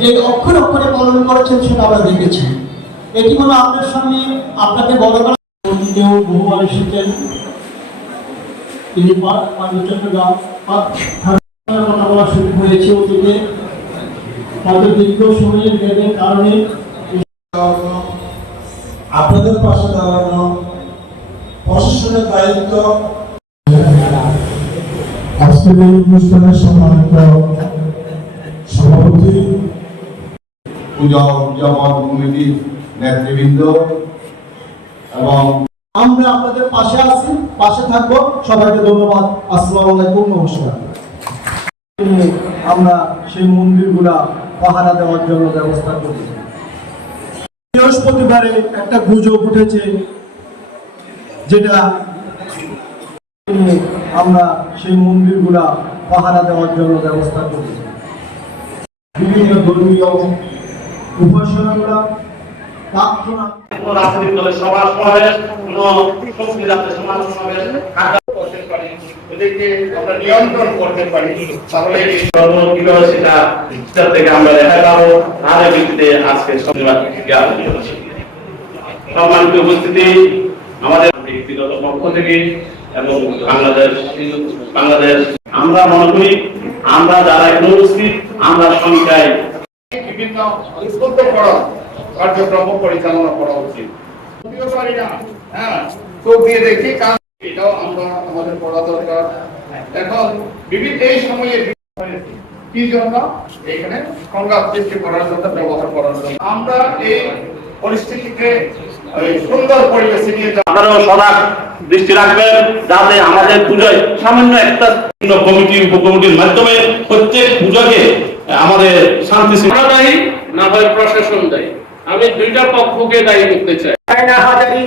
যে অক্ষরে অক্ষরে পালন করেছেন সেটা আমরা দেখেছি। এটি হলো আপনার সামনে আপনাকে বড় করা কেউ বহুবার এসেছেন। তিনি চট্টগ্রাম কথা বলা শুরু হয়েছে অতীতে, তাদের দীর্ঘ সময়ের ব্যাগের কারণে আপনাদের পাশে দাঁড়ানো প্রশাসনের দায়িত্ব। আজকের এই অনুষ্ঠানের সম্মানিত সভাপতি পূজা উদযাপন কমিটির নেতৃবৃন্দ এবং আমরা আপনাদের পাশে আছি, পাশে থাকবো। সবাইকে ধন্যবাদ। আসসালামু আলাইকুম, নমস্কার। আমরা সেই মন্দিরগুলা পাহারা দেওয়ার জন্য ব্যবস্থা করি। বৃহস্পতিবারে একটা গুজব উঠেছে, যেটা আমরা সেই মন্দিরগুলা পাহারা দেওয়ার জন্য ব্যবস্থা করি। বিভিন্ন ধর্মীয় উপাসনাগুলা রাজনৈতিক দলের সভা সমাবেশ শক্তি যাতে সমাজ সমাবেশ করতে পারি, এদেরকে আমরা নিয়ন্ত্রণ করতে পারি, তাহলে কিভাবে সেটা থেকে আমরা রেহাই পাবো তার ভিত্তিতে আজকে শনিবার জ্ঞান দিয়েছি। সম্মানিত উপস্থিতি, আমাদের ব্যক্তিগত পক্ষ থেকে এবং বাংলাদেশ আমরা মনে করি আমরা যারা এখন উপস্থিত আমরা সংখ্যায় বিভিন্ন উদ্বুদ্ধকরণ কার্যক্রম পরিচালনা করা উচিত। চোখ দিয়ে দেখি এটাও আমরা আমাদের পড়া দরকার। এখন বিভিন্ন এই সময়ে কি জন্য এখানে সংঘাত সৃষ্টি করার জন্য ব্যবহার করার জন্য আমরা এই পরিস্থিতিকে সুন্দর পরিবেশে নিয়ে আপনারাও সজাগ দৃষ্টি রাখবেন যাতে আমাদের পুজোয় সামান্য একটা কমিটি উপকমিটির মাধ্যমে প্রত্যেক পুজোকে আমাদের শান্তি দায়ী না হয় প্রশাসন দায়ী। আমি দুইটা পক্ষকে দায়ী করতে চাই। চাই না হাজারি,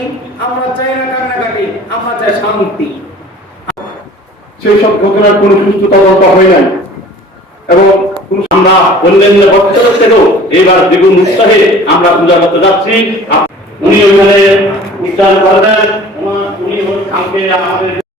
আমরা চাই না কান্নাকাটি, আমরা চাই শান্তি। সেই সব ঘটনার কোনো সুস্থ তদন্ত হয় নাই এবং আমরা অন্যান্য বছরের থেকেও এবার দ্বিগুণ উৎসাহে আমরা পূজা করতে যাচ্ছি। উনি ওইখানে উচ্চারণ করবেন, উনি আমাদের